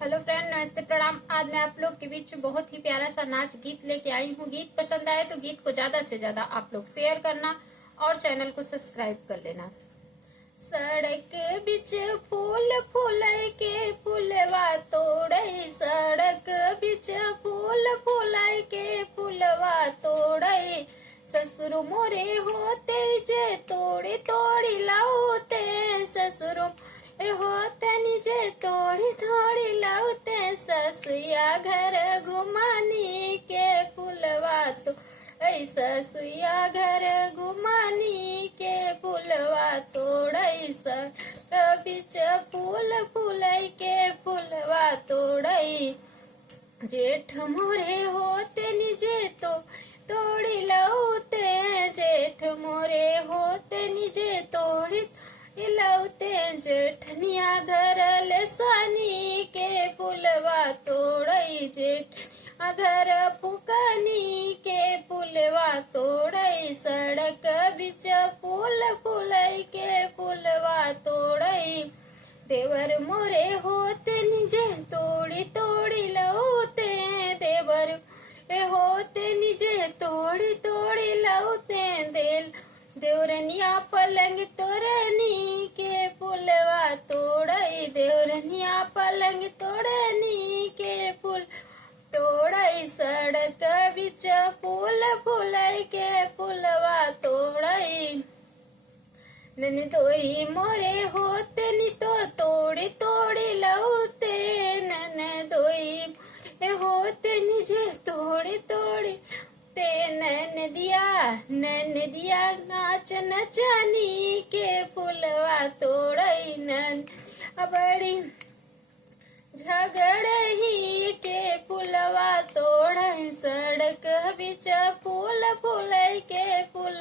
Hello friend, नमस्ते, प्रणाम। आज मैं आप लोग के बीच में बहुत ही प्यारा सा नाच गीत लेके आई हूँ। गीत पसंद आए तो गीत को ज्यादा से ज्यादा आप लोग शेयर करना और चैनल को सब्सक्राइब कर लेना। सड़क बिच फूल फूलै के फूलवा तोड़ै, सड़क बिच फूल फूलै के फूलवा तोड़ै। ससुर मोरे होते जे तोड़ी तोड़ी लाउते, ससुर होते निजे तोड़ी तोड़ी लाउते। ससुया घर घुमानी के फूलवा तो ससुया घर घुमानी के फूलवा तोड़ै। सड़क बिच फूल फूलै के फूलवा तोड़ै। जेठ मोरे होते निजे तो तोड़ी लाउते, जेठ मोरे होते निजे तोड़ी लाउते। जेठनिया घर लेसानी के फूलवा तोड़ै, जेठ घर फुकनी के फूलवा तोड़ै। सड़क बिच फूल फूलै के फूलवा तोड़ै। देवर मोरे होते निजे तोड़ी तोड़ी लाउते, देवर होते निजे तोड़ी तोड़ी लाउते। देवरनिया पलंग तोड़नी के फूलवा तोड़ै, देवरनिया पलंग तोड़नी के फूल तोड़ै। सड़क बिच फूल फूलै के फूलवा तोड़ै। ननदोई मोरे होते नि तो तोड़ी तोड़ी लाउते, ननदोई होते निजे तोड़ी तोड़ी ते। ननदिया नाच नचनी के फूलवा तोड़ै। नन बड़ी झगड़ही के फूलवा तोड़ै। सड़क बिच फूल फूलै के फूल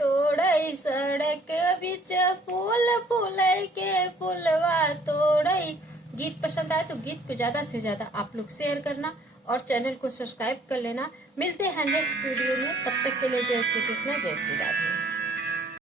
तोड़ै, सड़क बिच फूल फूलै के फूलवा तोड़ै। गीत पसंद आए तो गीत को ज्यादा से ज्यादा आप लोग शेयर करना और चैनल को सब्सक्राइब कर लेना। मिलते हैं नेक्स्ट वीडियो में, तब तक के लिए जय श्री कृष्ण, जय श्री राधे।